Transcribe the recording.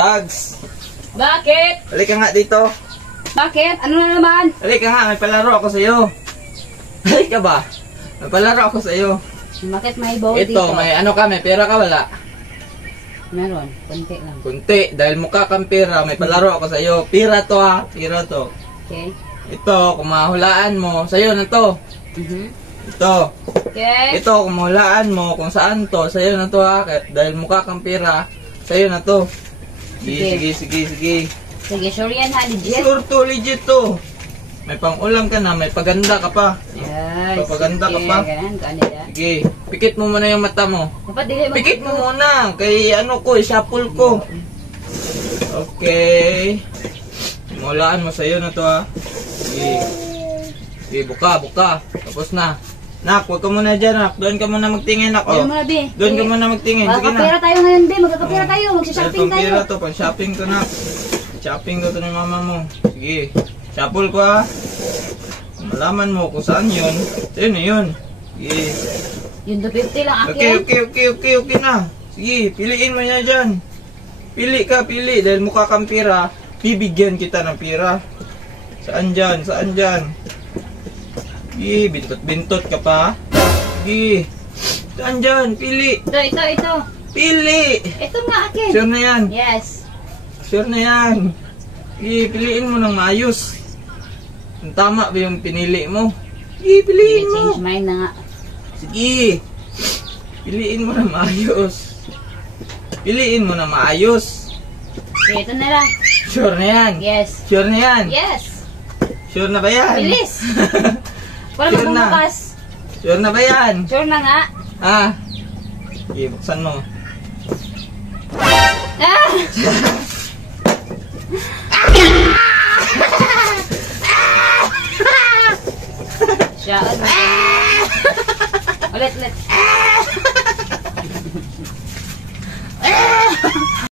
Hugs! Bakit? Halika nga dito. Bakit? Ano na naman? Halika nga, may palaro ako sa'yo. Halika ba? May palaro ako sa'yo. Bakit may bow dito? Ito, may ano ka, may pera ka wala? Meron, konti lang. Kunti, dahil mukha kang pera, may palaro ako sa'yo. Pira to ha, pira to. Okay. Ito, kung mahulaan mo, sa'yo na to. Ito. Okay. Ito, kung mahulaan mo, kung saan to, sa'yo na to ha. Dahil mukha kang pera, sa'yo na to. Sige. Sige, sure yan ha, legit. Sure to, legit to. May pang-ulam ka na, may paganda ka pa. Yes. Papaganda ka pa. Ganyan, kanila. Sige, pikit mo muna yung mata mo. Dapat dili mo. Pikit mo muna, kay ano ko, isapul ko. Okay. Mulaan mo sa'yo na to ha. Sige. Sige, buka. Tapos na. Nak, huwag ka muna dyan, nak. Doon ka muna magtingin, nak. Doon muna, Bi. Doon ka muna magtingin. Sige na. Magkakapira tayo ngayon, Bi. Magkakapira tayo. Magsha-shopping tayo. Pira to, pang-shopping to, nak. Shopping ko to ng mama mo. Sige. Sapul ko ha. Kung malaman mo kung saan yun, sa'yo na yun. Sige. Yung 250 lang akin. Okay na. Sige, piliin mo niya dyan. Pili ka. Dahil mukha kang pira, bibigyan kita ng pira. Saan dyan? Sige, bintot ka pa. Sige. Saan dyan? Pili. Ito. Pili. Ito nga akin. Sure na yan. Yes. Sure na yan. Sige, piliin mo ng maayos. Kung tama ba yung pinili mo? Sige, piliin mo. Change mind na nga. Sige. Piliin mo na maayos. Okay, ito na lang. Sure na yan. Yes. Sure na yan. Yes. Sure na ba yan? Bilis. Para Sure na. magbukas. Sure na ba yan? Sure na nga. Ha? Sige, buksan mo. Ah! Siya, ulit.